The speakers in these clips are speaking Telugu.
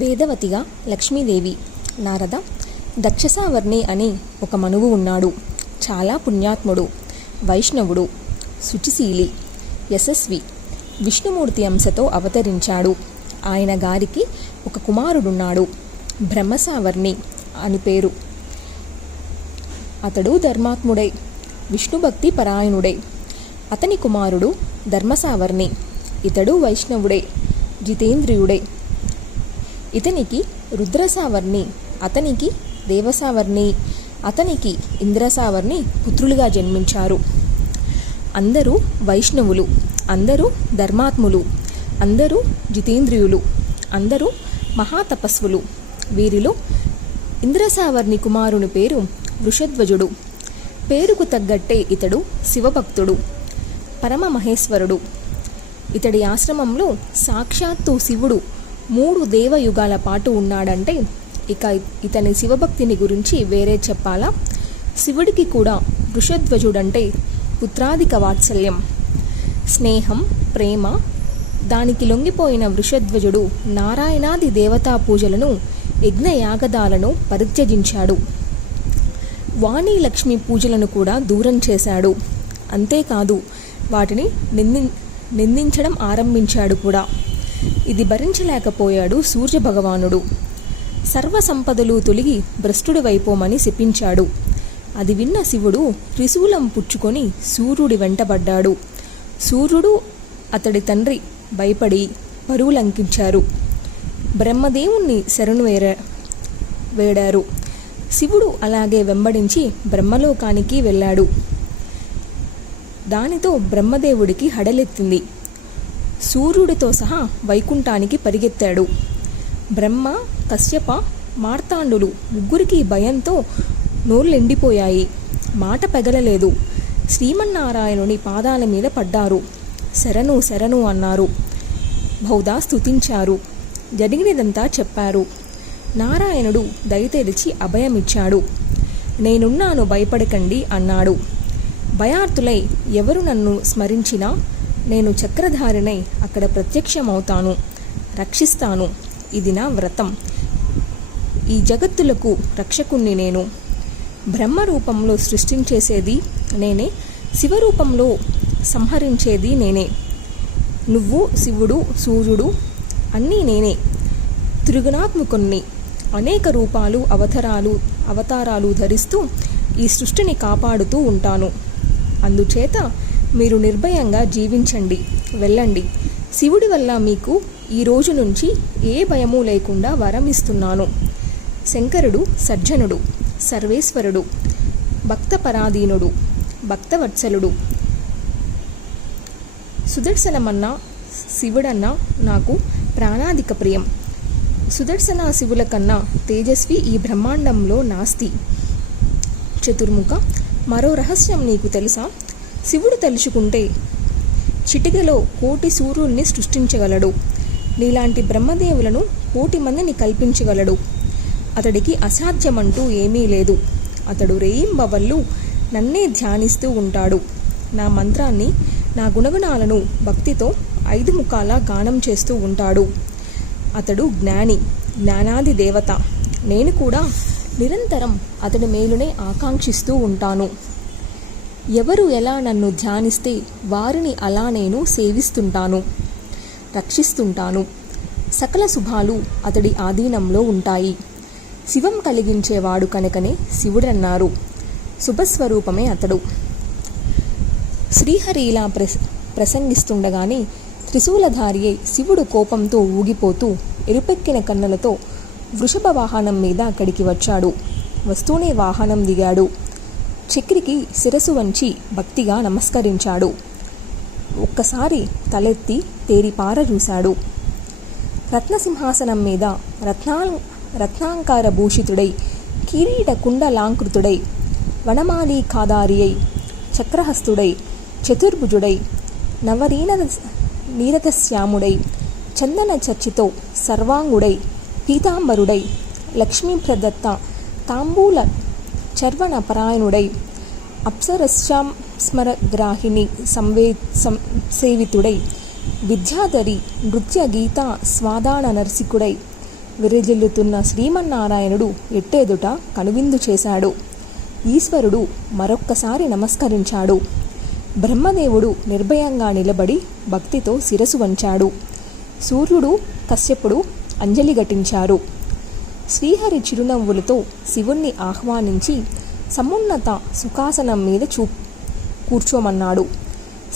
వేదవతిగా లక్ష్మీదేవి. నారద, దక్షసావర్ణి అని ఒక మనువు ఉన్నాడు. చాలా పుణ్యాత్ముడు, వైష్ణవుడు, శుచిశీలి, యశస్వి, విష్ణుమూర్తి అంశతో అవతరించాడు. ఆయన గారికి ఒక కుమారుడున్నాడు, బ్రహ్మసావర్ణి అని పేరు. అతడు ధర్మాత్ముడై, విష్ణుభక్తి పరాయణుడై. అతని కుమారుడు ధర్మసావర్ణి. ఇతడు వైష్ణవుడే, జితేంద్రియుడే. ఇతనికి రుద్రసావర్ణి, అతనికి దేవసావర్ణి, అతనికి ఇంద్రసావర్ణి పుత్రులుగా జన్మించారు. అందరూ వైష్ణవులు, అందరూ ధర్మాత్ములు, అందరూ జితేంద్రియులు, అందరూ మహాతపస్వులు. వీరిలో ఇంద్రసావర్ణి కుమారుని పేరు వృషధ్వజుడు. పేరుకు తగ్గట్టే ఇతడు శివభక్తుడు, పరమ మహేశ్వరుడు. ఇతడి ఆశ్రమంలో సాక్షాత్తు శివుడు 3 దేవయుగాల పాటు ఉన్నాడంటే ఇక ఇతని శివభక్తిని గురించి వేరే చెప్పాలా? శివుడికి కూడా వృషధ్వజుడంటే పుత్రాధిక వాత్సల్యం, స్నేహం, ప్రేమ. దానికి లొంగిపోయిన వృషధ్వజుడు నారాయణాది దేవతా పూజలను, యజ్ఞయాగదాలను పరిత్యజించాడు. వాణీ లక్ష్మి పూజలను కూడా దూరం చేశాడు. అంతేకాదు, వాటిని నిందించడం ఆరంభించాడు కూడా. ఇది భరించలేకపోయాడు సూర్యభగవానుడు. సర్వసంపదలు తొలగి భ్రష్టుడివైపోమని శపించాడు. అది విన్న శివుడు త్రిశూలం పుచ్చుకొని సూర్యుడి వెంటబడ్డాడు. సూర్యుడు, అతడి తండ్రి భయపడి పరువులంకించారు. బ్రహ్మదేవుణ్ణి శరణు వేడారు. శివుడు అలాగే వెంబడించి బ్రహ్మలోకానికి వెళ్ళాడు. దానితో బ్రహ్మదేవుడికి హడలెత్తింది. సూర్యుడితో సహా వైకుంఠానికి పరిగెత్తాడు. బ్రహ్మ, కశ్యప, మార్తాండులు ముగ్గురికి భయంతో నోర్లెండిపోయాయి. మాట పెగలలేదు. శ్రీమన్నారాయణుని పాదాల మీద పడ్డారు. శరణు శరణు అన్నారు. బహుదా స్తుతించారు. జరిగినదంతా చెప్పారు. నారాయణుడు దయతెరిచి అభయమిచ్చాడు. నేనున్నాను, భయపడకండి అన్నాడు. భయార్తులై ఎవరు నన్ను స్మరించినా నేను చక్రధారినై అక్కడ ప్రత్యక్షమవుతాను, రక్షిస్తాను. ఇది నా వ్రతం. ఈ జగత్తులకు రక్షకుణ్ణి నేను. బ్రహ్మరూపంలో సృష్టించేసేది నేనే, శివరూపంలో సంహరించేది నేనే. నువ్వు, శివుడు, సూర్యుడు అన్నీ నేనే. త్రిగుణాత్మకుణ్ణి. అనేక రూపాలు, అవతారాలు ధరిస్తూ ఈ సృష్టిని కాపాడుతూ ఉంటాను. అందుచేత మీరు నిర్భయంగా జీవించండి, వెళ్ళండి. శివుడి వల్ల మీకు ఈ రోజు నుంచి ఏ భయము లేకుండా వరం ఇస్తున్నాను. శంకరుడు సజ్జనుడు, సర్వేశ్వరుడు, భక్తపరాధీనుడు, భక్తవత్సలుడు. సుదర్శనమన్నా శివుడన్నా నాకు ప్రాణాధిక ప్రియం. సుదర్శన శివుల కన్నా తేజస్వి ఈ బ్రహ్మాండంలో నాస్తి. చతుర్ముఖ, మరో రహస్యం నీకు తెలుసా? శివుడు తలుచుకుంటే చిటికలో 1,000,000 సూర్యుల్ని సృష్టించగలడు. నీలాంటి బ్రహ్మదేవులను 1,000,000 మందిని కల్పించగలడు. అతడికి అసాధ్యమంటూ ఏమీ లేదు. అతడు రేయింబవళ్ళు నన్నే ధ్యానిస్తూ ఉంటాడు. నా మంత్రాన్ని, నా గుణగుణాలను భక్తితో 5 ముఖాల గానం చేస్తూ ఉంటాడు. అతడు జ్ఞాని, జ్ఞానాది దేవత. నేను కూడా నిరంతరం అతడి మేలునే ఆకాంక్షిస్తూ ఉంటాను. ఎవరు ఎలా నన్ను ధ్యానిస్తే వారిని అలా నేను సేవిస్తుంటాను, రక్షిస్తుంటాను. సకల శుభాలు అతడి ఆధీనంలో ఉంటాయి. శివం కలిగించేవాడు కనుకనే శివుడన్నారు. శుభస్వరూపమే అతడు. శ్రీహరి ఇలా ప్రసంగిస్తుండగానే త్రిశూలధారి అయి శివుడు కోపంతో ఊగిపోతూ ఎరుపెక్కిన కన్నులతో వృషభ వాహనం మీద అక్కడికి వచ్చాడు. వస్తూనే వాహనం దిగాడు. చక్రికి శిరసు వంచి భక్తిగా నమస్కరించాడు. ఒక్కసారి తలెత్తి తేరిపార చూశాడు. రత్నసింహాసనం మీద రత్నాంకార భూషితుడై, కిరీట కుండలాంకృతుడై, వనమాలి ఖాదారి అయి, చక్రహస్తుడై, చతుర్భుజుడై, నీరతశ్యాముడై, చందన చర్చితో సర్వాంగుడై, పీతాంబరుడై, లక్ష్మీ ప్రదత్త తాంబూల చర్వణ పరాయణుడై, అప్సరస్యాస్మరగ్రాహిణి సేవితుడై, విద్యాధరి నృత్య గీతా స్వాదాన నర్సికుడై, విరజిల్లుతున్న శ్రీమన్నారాయణుడు ఎట్టెదుట కనువిందు చేశాడు. ఈశ్వరుడు మరొక్కసారి నమస్కరించాడు. బ్రహ్మదేవుడు నిర్భయంగా నిలబడి భక్తితో శిరసు వంచాడు. సూర్యుడు, కశ్యపుడు అంజలి ఘటించారు. శ్రీహరి చిరునవ్వులతో శివుణ్ణి ఆహ్వానించి సమున్నత సుఖాసనం మీద కూర్చోమన్నాడు.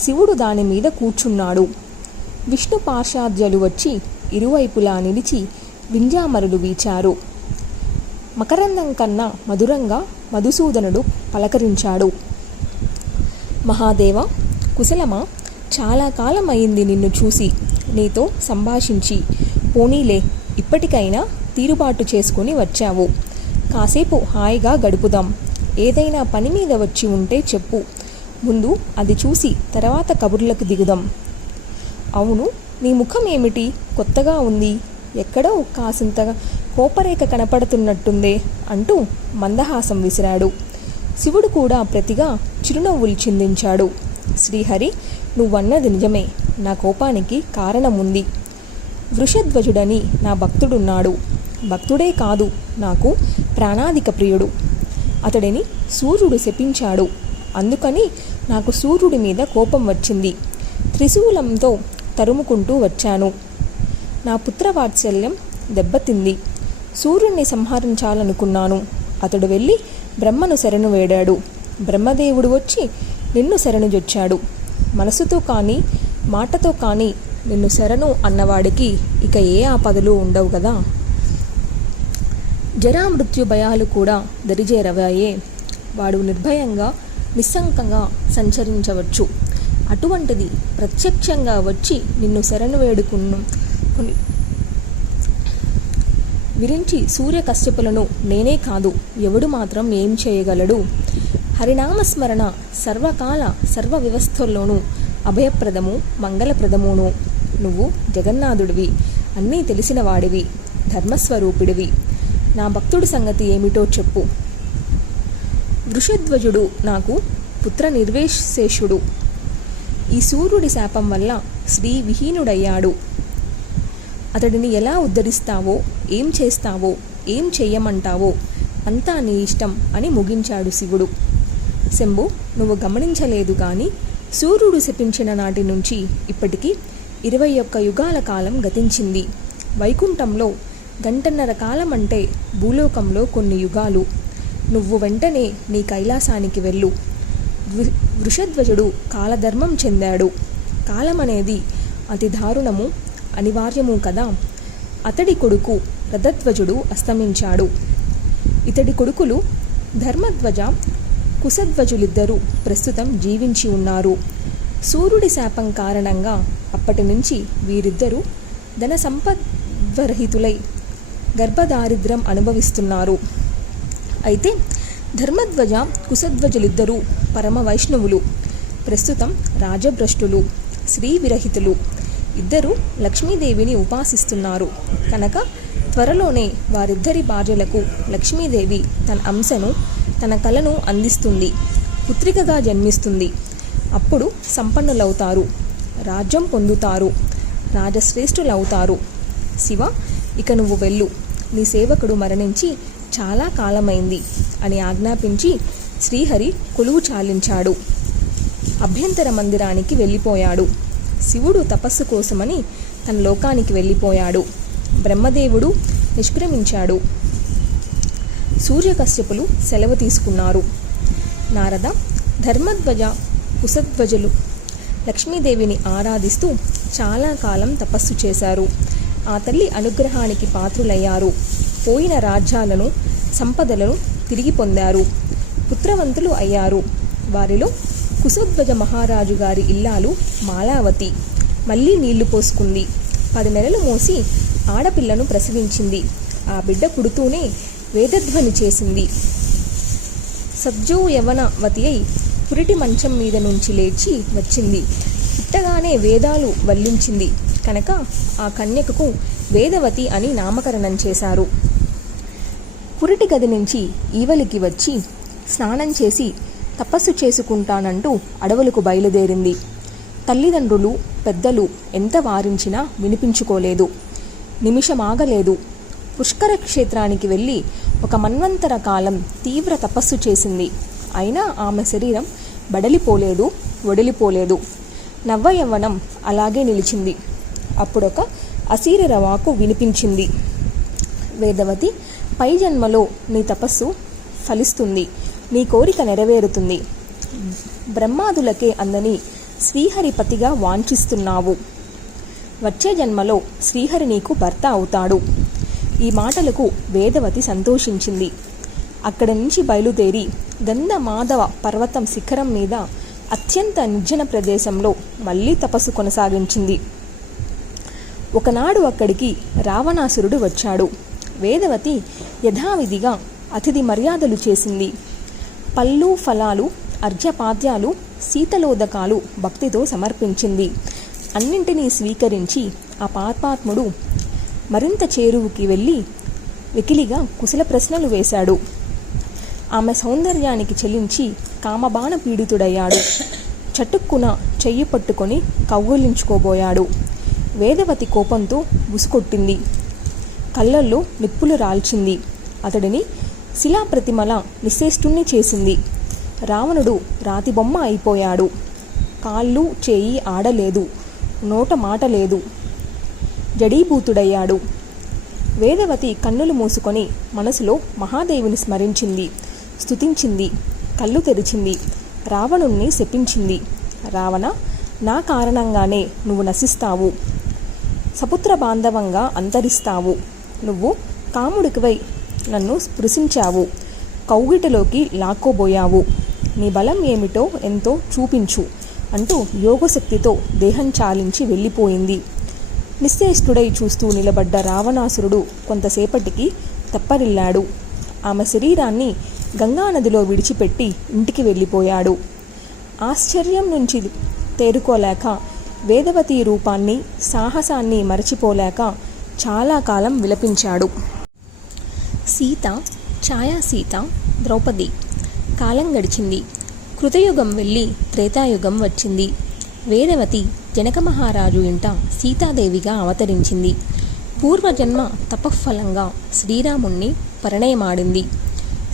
శివుడు దాని మీద కూర్చున్నాడు. విష్ణు పార్షాద్యులు వచ్చి ఇరువైపులా నిలిచి వింజామరులు వీచారు. మకరందం కన్నా మధురంగా మధుసూదనుడు పలకరించాడు. మహాదేవ, కుశలమా? చాలా కాలం అయింది నిన్ను చూసి, నీతో సంభాషించి. పోనీలే, ఇప్పటికైనా తీరుబాటు చేసుకుని వచ్చావు. కాసేపు హాయిగా గడుపుదాం. ఏదైనా పని మీద వచ్చి ఉంటే చెప్పు. ముందు అది చూసి తర్వాత కబుర్లకు దిగుదాం. అవును, నీ ముఖం ఏమిటి కొత్తగా ఉంది? ఎక్కడో కాసింత కోపరేఖ కనపడుతున్నట్టుందే అంటూ మందహాసం విసిరాడు. శివుడు కూడా ప్రతిగా చిరునవ్వులు చిందించాడు. శ్రీహరి, నువ్వన్నది నిజమే. నా కోపానికి కారణముంది. వృషధ్వజుడని నా భక్తుడున్నాడు. భక్తుడే కాదు, నాకు ప్రాణాధిక ప్రియుడు. అతడిని సూర్యుడు శపించాడు. అందుకని నాకు సూర్యుడి మీద కోపం వచ్చింది. త్రిశూలంతో తరుముకుంటూ వచ్చాను. నా పుత్రవాత్సల్యం దెబ్బతింది. సూర్యుణ్ణి సంహరించాలనుకున్నాను. అతడు వెళ్ళి బ్రహ్మను శరణు వేడాడు. బ్రహ్మదేవుడు వచ్చి నిన్ను శరణుజొచ్చాడు. మనసుతో కానీ మాటతో కానీ నిన్ను శరణు అన్నవాడికి ఇక ఏ ఆపదలు ఉండవు కదా. జరామృత్యు భయాలు కూడా దరిజేరవాయే. వాడు నిర్భయంగా నిస్సంకంగా సంచరించవచ్చు. అటువంటిది ప్రత్యక్షంగా వచ్చి నిన్ను శరణు వేడుకును విరించి సూర్య కశ్యపులను నేనే కాదు ఎవడు మాత్రం ఏం చేయగలడు? హరినామస్మరణ సర్వకాల సర్వ వ్యవస్థల్లోనూ అభయప్రదము మంగళప్రదమును. నువ్వు జగన్నాథుడివి, అన్నీ తెలిసిన వాడివి, ధర్మస్వరూపిడివి. నా భక్తుడి సంగతి ఏమిటో చెప్పు. వృషధ్వజుడు నాకు పుత్ర నిర్వేశేషుడు. ఈ సూర్యుడి శాపం వల్ల శ్రీ విహీనుడయ్యాడు. అతడిని ఎలా ఉద్ధరిస్తావో, ఏం చేస్తావో, ఏం చెయ్యమంటావో అంతా నీ ఇష్టం అని ముగించాడు శివుడు. శంభు, నువ్వు గమనించలేదు కానీ సూర్యుడు శపించిన నాటి నుంచి ఇప్పటికీ 21 యుగాల కాలం గతించింది. వైకుంఠంలో గంటన్నర కాలం అంటే భూలోకంలో కొన్ని యుగాలు. నువ్వు వెంటనే నీ కైలాసానికి వెళ్ళు. వృషధ్వజుడు కాలధర్మం చెందాడు. కాలమనేది అతి దారుణము, అనివార్యము కదా. అతడి కొడుకు రథధ్వజుడు అస్తమించాడు. ఇతడి కొడుకులు ధర్మధ్వజ, కుశధ్వజులిద్దరూ ప్రస్తుతం జీవించి ఉన్నారు. సూర్యుడి శాపం కారణంగా అప్పటి నుంచి వీరిద్దరూ ధన సంపద్వరహితులై గర్భదారిద్ర్యం అనుభవిస్తున్నారు. అయితే ధర్మధ్వజ, కుశధ్వజులిద్దరూ పరమ వైష్ణవులు. ప్రస్తుతం రాజభ్రష్టులు, శ్రీ విరహితులు. ఇద్దరు లక్ష్మీదేవిని ఉపాసిస్తున్నారు కనుక త్వరలోనే వారిద్దరి భార్యలకు లక్ష్మీదేవి తన అంశను, తన కలను అందిస్తుంది. పుత్రికగా జన్మిస్తుంది. అప్పుడు సంపన్నులవుతారు, రాజ్యం పొందుతారు, రాజశ్రేష్ఠులవుతారు. శివ, ఇక నువ్వు వెళ్ళు. నీ సేవకుడు మరణించి చాలా కాలమైంది అని ఆజ్ఞాపించి శ్రీహరి కొలువు చాలించాడు. అభ్యంతర మందిరానికి వెళ్ళిపోయాడు. శివుడు తపస్సు కోసమని తన లోకానికి వెళ్ళిపోయాడు. బ్రహ్మదేవుడు నిష్క్రమించాడు. సూర్యకశ్యపులు సెలవు తీసుకున్నారు. నారద, ధర్మధ్వజ, కుశధ్వజులు లక్ష్మీదేవిని ఆరాధిస్తూ చాలా కాలం తపస్సు చేశారు. ఆ తల్లి అనుగ్రహానికి పాత్రులయ్యారు. పోయిన రాజ్యాలను, సంపదలను తిరిగి పొందారు. పుత్రవంతులు అయ్యారు. వారిలో కుశధ్వజ మహారాజు గారి ఇల్లాలు మాలావతి మళ్ళీ నీళ్లు పోసుకుంది. 10 నెలలు మోసి ఆడపిల్లను ప్రసవించింది. ఆ బిడ్డ పుడుతూనే వేదధ్వని చేసింది. సజ్జో యవనవతి అయి పురిటి మంచం మీద నుంచి లేచి వచ్చింది. పుట్టగానే వేదాలు వల్లించింది కనుక ఆ కన్యకకు వేదవతి అని నామకరణం చేశారు. పురిటి గది నుంచి ఈవలికి వచ్చి స్నానం చేసి తపస్సు చేసుకుంటానంటూ అడవులకు బయలుదేరింది. తల్లిదండ్రులు, పెద్దలు ఎంత వారించినా వినిపించుకోలేదు. నిమిషమాగలేదు. పుష్కర క్షేత్రానికి వెళ్ళి ఒక మన్వంతర కాలం తీవ్ర తపస్సు చేసింది. అయినా ఆమె శరీరం బడలిపోలేదు, వడిలిపోలేదు. నవ్వయవ్వనం అలాగే నిలిచింది. అప్పుడొక అశరీర వాక్కు వినిపించింది. వేదవతి, పై జన్మలో నీ తపస్సు ఫలిస్తుంది, నీ కోరిక నెరవేరుతుంది. బ్రహ్మాదులకే అందని శ్రీహరిపతిగా వాంఛిస్తున్నావు. వచ్చే జన్మలో శ్రీహరి నీకు భర్త అవుతాడు. ఈ మాటలకు వేదవతి సంతోషించింది. అక్కడి నుంచి బయలుదేరి గంధమాధవ పర్వతం శిఖరం మీద అత్యంత నిర్జన ప్రదేశంలో మళ్ళీ తపస్సు కొనసాగించింది. ఒకనాడు అక్కడికి రావణాసురుడు వచ్చాడు. వేదవతి యథావిధిగా అతిథి మర్యాదలు చేసింది. పళ్ళు, ఫలాలు, అర్ఘ్యపాద్యాలు, శీతలోదకాలు భక్తితో సమర్పించింది. అన్నింటినీ స్వీకరించి ఆ పాపాత్ముడు మరింత చేరువుకి వెళ్ళి వెకిలిగా కుశల ప్రశ్నలు వేశాడు. ఆమె సౌందర్యానికి చెలించి కామబాణ పీడితుడయ్యాడు. చటుక్కున చెయ్యి పట్టుకొని కౌగిలించుకోబోయాడు. వేదవతి కోపంతో బుసుకొట్టింది. కళ్ళల్లో నిప్పులు రాల్చింది. అతడిని శిలాప్రతిమల నిశ్చేష్టుణ్ణి చేసింది. రావణుడు రాతిబొమ్మ అయిపోయాడు. కాళ్ళు చేయి ఆడలేదు, నోట మాట లేదు, జడీభూతుడయ్యాడు. వేదవతి కన్నులు మూసుకొని మనసులో మహాదేవిని స్మరించింది, స్తుతించింది, కళ్ళు తెరిచింది. రావణుణ్ణి శపించింది. రావణ, నా కారణంగానే నువ్వు నశిస్తావు, సపుత్ర బాంధవంగా అంతరిస్తావు. నువ్వు కాముడికివై నన్ను స్పృశించావు, కౌగిటలోకి లాక్కోబోయావు. నీ బలం ఏమిటో ఎంతో చూపించు అంటూ యోగశక్తితో దేహం చాలించి వెళ్ళిపోయింది. నిశ్చేష్టుడై చూస్తూ నిలబడ్డ రావణాసురుడు కొంతసేపటికి తప్పరిల్లాడు. ఆమె శరీరాన్ని గంగానదిలో విడిచిపెట్టి ఇంటికి వెళ్ళిపోయాడు. ఆశ్చర్యం నుంచి తేరుకోలేక, వేదవతి రూపాన్ని, సాహసాన్ని మరచిపోలేక చాలా కాలం విలపించాడు. సీత, ఛాయాసీత, ద్రౌపది. కాలం గడిచింది. కృతయుగం వెళ్ళి త్రేతాయుగం వచ్చింది. వేదవతి జనక మహారాజు ఇంట సీతాదేవిగా అవతరించింది. పూర్వజన్మ తపఫలంగా శ్రీరాముణ్ణి పరిణయమాడింది.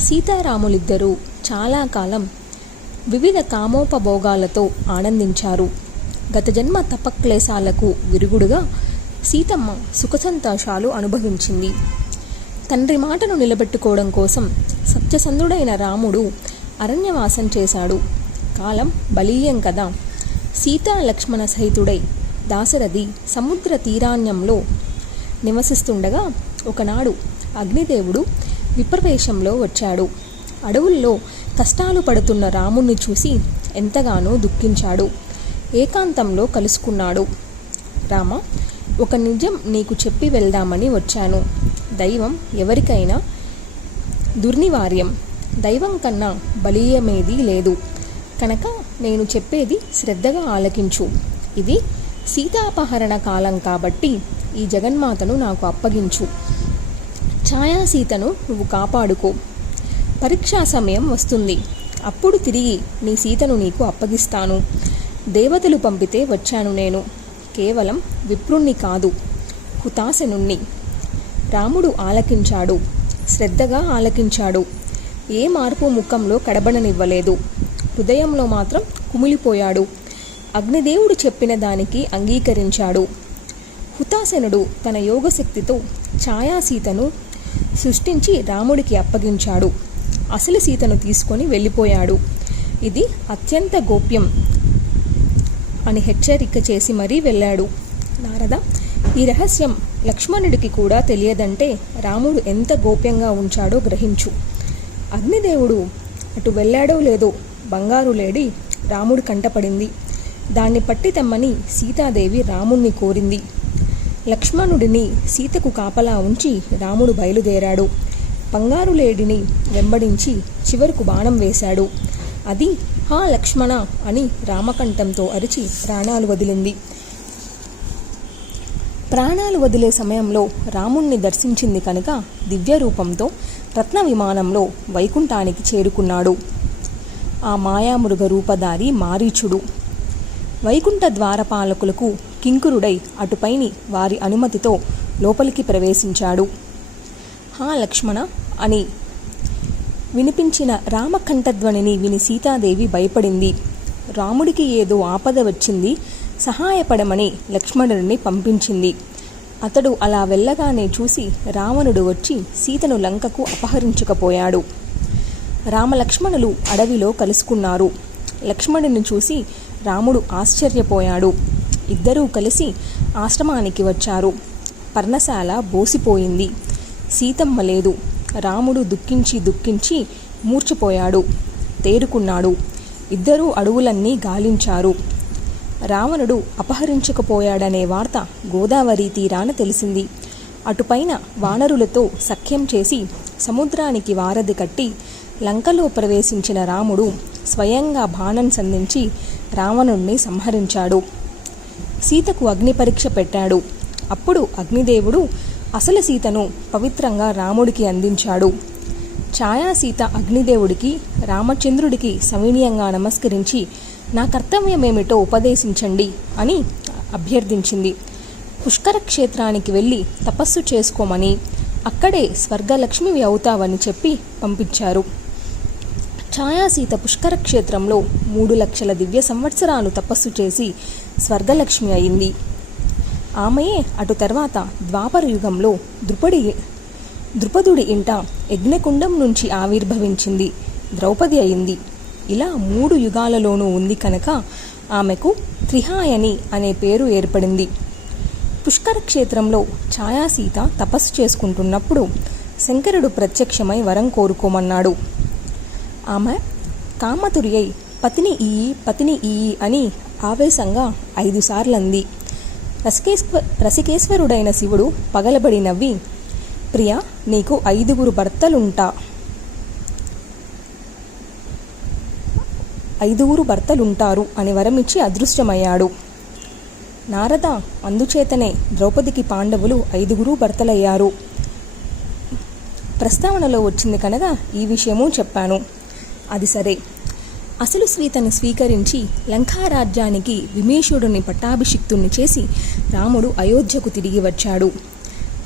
సీతారాములిద్దరూ చాలా కాలం వివిధ కామోపభోగాలతో ఆనందించారు. గత జన్మ తపక్లేశాలకు విరుగుడుగా సీతమ్మ సుఖసంతోషాలు అనుభవించింది. తండ్రి మాటను నిలబెట్టుకోవడం కోసం సత్యసంధుడైన రాముడు అరణ్యవాసం చేశాడు. కాలం బలీయం కదా. సీతా లక్ష్మణ సహితుడై దాశరథి సముద్ర తీరాన్యంలో నివసిస్తుండగా ఒకనాడు అగ్నిదేవుడు విప్రవేశంలో వచ్చాడు. అడవుల్లో కష్టాలు పడుతున్న రాముణ్ణి చూసి ఎంతగానో దుఃఖించాడు. ఏకాంతంలో కలుసుకున్నాడు. రామ, ఒక నిజం నీకు చెప్పి వెళ్దామని వచ్చాను. దైవం ఎవరికైనా దుర్నివార్యం. దైవం కన్నా బలీయమేదీ లేదు. కనుక నేను చెప్పేది శ్రద్ధగా ఆలకించు. ఇది సీతాపహరణ కాలం కాబట్టి ఈ జగన్మాతను నాకు అప్పగించు. ఛాయాసీతను నువ్వు కాపాడుకో. పరీక్షా సమయం వస్తుంది. అప్పుడు తిరిగి నీ సీతను నీకు అప్పగిస్తాను. దేవతలు పంపితే వచ్చాను నేను. కేవలం విప్రుణ్ణి కాదు, హుతాశనుణ్ణి. రాముడు ఆలకించాడు. శ్రద్ధగా ఆలకించాడు. ఏ మార్పు ముఖంలో కడబడనివ్వలేదు. హృదయంలో మాత్రం కుమిలిపోయాడు. అగ్నిదేవుడు చెప్పిన దానికి అంగీకరించాడు. హుతాశనుడు తన యోగశక్తితో ఛాయాసీతను సృష్టించి రాముడికి అప్పగించాడు. అసలు సీతను తీసుకొని వెళ్ళిపోయాడు. ఇది అత్యంత గోప్యం అని హెచ్చరిక చేసి మరీ వెళ్ళాడు. నారద, ఈ రహస్యం లక్ష్మణుడికి కూడా తెలియదంటే రాముడు ఎంత గోప్యంగా ఉంచాడో గ్రహించు. అగ్నిదేవుడు అటు వెళ్ళాడో లేదో బంగారు లేడి రాముడు కంటపడింది. దాన్ని పట్టి తెమ్మని సీతాదేవి రాముణ్ణి కోరింది. లక్ష్మణుడిని సీతకు కాపలా ఉంచి రాముడు బయలుదేరాడు. బంగారు లేడిని వెంబడించి చివరకు బాణం వేశాడు. అది హా లక్ష్మణ అని రామకంఠంతో అరిచి ప్రాణాలు వదిలింది. ప్రాణాలు వదిలే సమయంలో రాముణ్ణి దర్శించింది కనుక దివ్య రూపంతో రత్న విమానంలో వైకుంఠానికి చేరుకున్నాడు. ఆ మాయామృగ రూపధారి మారీచుడు వైకుంఠ ద్వారపాలకులకు కింకురుడై అటుపైని వారి అనుమతితో లోపలికి ప్రవేశించాడు. మహాలక్ష్మణ అని వినిపించిన రామకంఠధ్వనిని విని సీతాదేవి భయపడింది. రాముడికి ఏదో ఆపద వచ్చింది, సహాయపడమని లక్ష్మణుడిని పంపించింది. అతడు అలా వెళ్ళగానే చూసి రావణుడు వచ్చి సీతను లంకకు అపహరించుకుపోయాడు. రామలక్ష్మణులు అడవిలో కలుసుకున్నారు. లక్ష్మణుని చూసి రాముడు ఆశ్చర్యపోయాడు. ఇద్దరూ కలిసి ఆశ్రమానికి వచ్చారు. పర్ణశాల బోసిపోయింది. సీతమ్మ లేదు. రాముడు దుఃఖించి దుఃఖించి మూర్చిపోయాడు. తేరుకున్నాడు. ఇద్దరూ అడవులన్నీ గాలించారు. రావణుడు అపహరించుకుపోయాడనే వార్త గోదావరి తీరాన తెలిసింది. అటుపైన వానరులతో సఖ్యం చేసి సముద్రానికి వారధి కట్టి లంకలో ప్రవేశించిన రాముడు స్వయంగా బాణం సంధించి రావణుణ్ణి సంహరించాడు. సీతకు అగ్ని పరీక్ష పెట్టాడు. అప్పుడు అగ్నిదేవుడు అసలు సీతను పవిత్రంగా రాముడికి అందించాడు. ఛాయాసీత అగ్నిదేవుడికి రామచంద్రుడికి సవినయంగా నమస్కరించి నా కర్తవ్యమేమిటో ఉపదేశించండి అని అభ్యర్థించింది. పుష్కర క్షేత్రానికి వెళ్ళి తపస్సు చేసుకోమని, అక్కడే స్వర్గలక్ష్మివి అవుతావని చెప్పి పంపించారు. ఛాయాసీత పుష్కర క్షేత్రంలో 3 లక్షల దివ్య సంవత్సరాలు తపస్సు చేసి స్వర్గలక్ష్మి అయింది. ఆమెయే అటు తర్వాత ద్వాపర యుగంలో ద్రుపదుడి ఇంట యజ్ఞకుండం నుంచి ఆవిర్భవించింది ద్రౌపది అయింది. ఇలా 3 యుగాలలోనూ ఉంది కనుక ఆమెకు త్రిహాయని అనే పేరు ఏర్పడింది. పుష్కర క్షేత్రంలో ఛాయాసీత తపస్సు చేసుకుంటున్నప్పుడు శంకరుడు ప్రత్యక్షమై వరం కోరుకోమన్నాడు. ఆమె కామతురి అయి పతిని ఇయ్యి అని ఆవేశంగా 5 సార్లు అంది. రసికేశ్వరుడైన శివుడు పగలబడి నవ్వి, ప్రియా, నీకు 5 భర్తలుంటారు అని వరమిచ్చి అదృష్టమయ్యాడు. నారద, అందుచేతనే ద్రౌపదికి పాండవులు 5 భర్తలయ్యారు. ప్రస్తావనలో వచ్చింది కనుక ఈ విషయము చెప్పాను. అది సరే. అసలు సీతను స్వీకరించి లంకారాజ్యానికి విమేశుడిని పట్టాభిషిక్తుణ్ణి చేసి రాముడు అయోధ్యకు తిరిగి వచ్చాడు.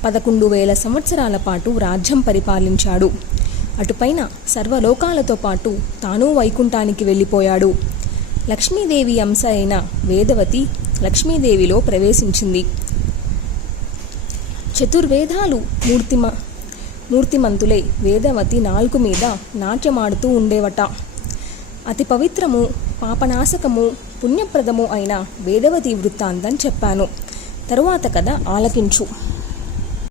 11,000 సంవత్సరాల పాటు రాజ్యం పరిపాలించాడు. అటుపైన సర్వలోకాలతో పాటు తాను వైకుంఠానికి వెళ్ళిపోయాడు. లక్ష్మీదేవి అంశ అయిన వేదవతి లక్ష్మీదేవిలో ప్రవేశించింది. చతుర్వేదాలు మూర్తిమంతులై వేదవతి నాలుగు మీద నాట్యమాడుతూ ఉండేవట. అతి పవిత్రము, పాపనాశకము, పుణ్యప్రదము అయిన వేదవతి వృత్తాంతం చెప్పాను. తరువాత కథ ఆలకించు.